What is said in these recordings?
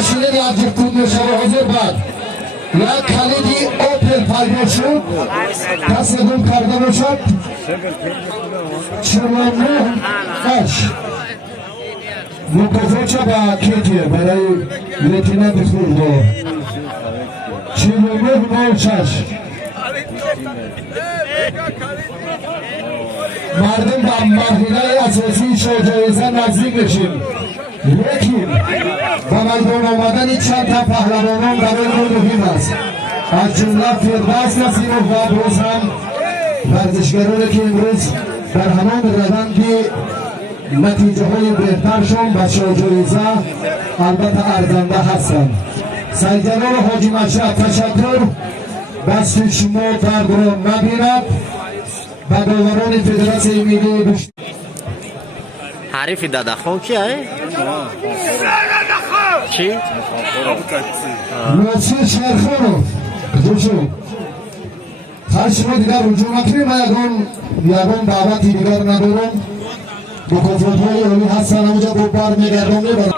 ماشین عجیب بود میشه حضور بعد یک کلیدی اوپل پیدا شد تصدیم کرده باشد 49 مکافات با کیتیه برای لیتینه بخورده 49 مردم با مرحله اساسی جایزه نزدیک بشیم لیکن با میدان آمدن چند تا پهلوانان برای ما مهم است از جمله فردوس نصیرов و باز هم ورزشگرانی که امروز در همان روند نتیجه های بهترشان به جایزه البته ارزنده هستند. سید جلال حاجی مشرف تشکر دست شما درد را نبیند و داوران فدراسیون ملی حریف دادخان کیه؟ چی؟ ناصر شهرخانov جوشو هر شما دیگر رجوع نکنیم و یگان دعوتی دیگر ندارم مکافات های عالی هستن همونجا با بر میگردم میبرم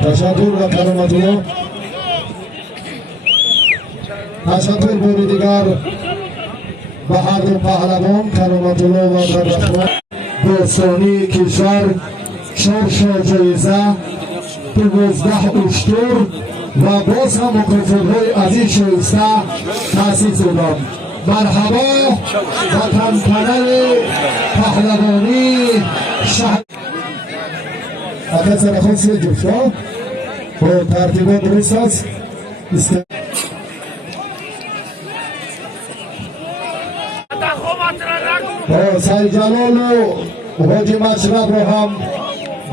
تشکر و کرامت الله تشکر باری دیگر به هر دو پهلوان کرامت الله و عبدالرحمن دوستانی کشور 4 جایزه 12 اشتر و باز هم مکافات‌های عزیز شایسته تأسیس شدند. مرحبا وطن پرور پهلوانی شهر اگر خاص جفتا با ترتیب درست است سید جلال و حاجی مشرف را هم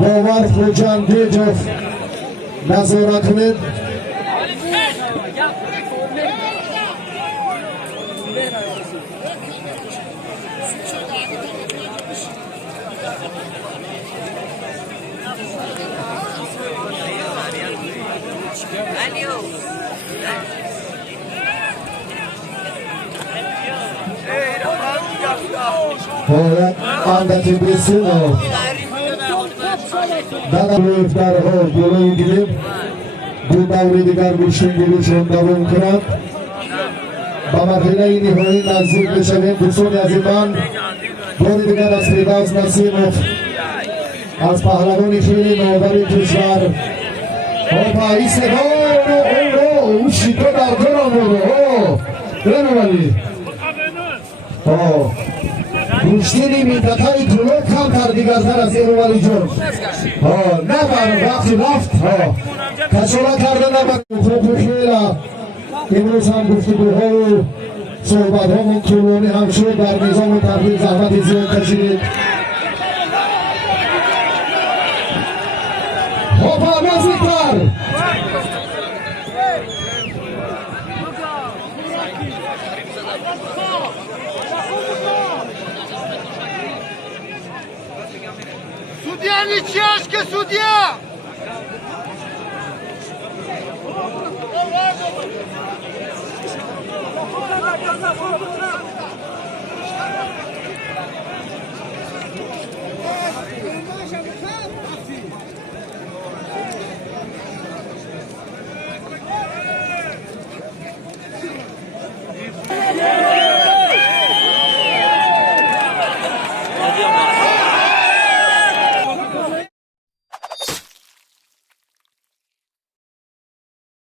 باور خوجنده جفت نظارت کنید اندکی بیسیم در ها جلوی گیریم دو دوری دیگر گوشون دوام کنند با مرحله نهایی نزدیک بشویم. دوستان عزیزان باری دیگر از فردوس نصیرov از پهلوانی خیلی نوآور کشور با ایستگاه اون شیطه در جرم رو بنواری گوشتینی منطقه طولو کمتر دیگرتر از ایروانی جون نه بر وقتی رفت کچولا کردن خوب خیلی امروز هم گفتگوها و صحبت ها من طولانی هم شد در نظام تبدیل زحمت زیاد کشیدید نزدیکتر Судья не чашка, судья! Давай,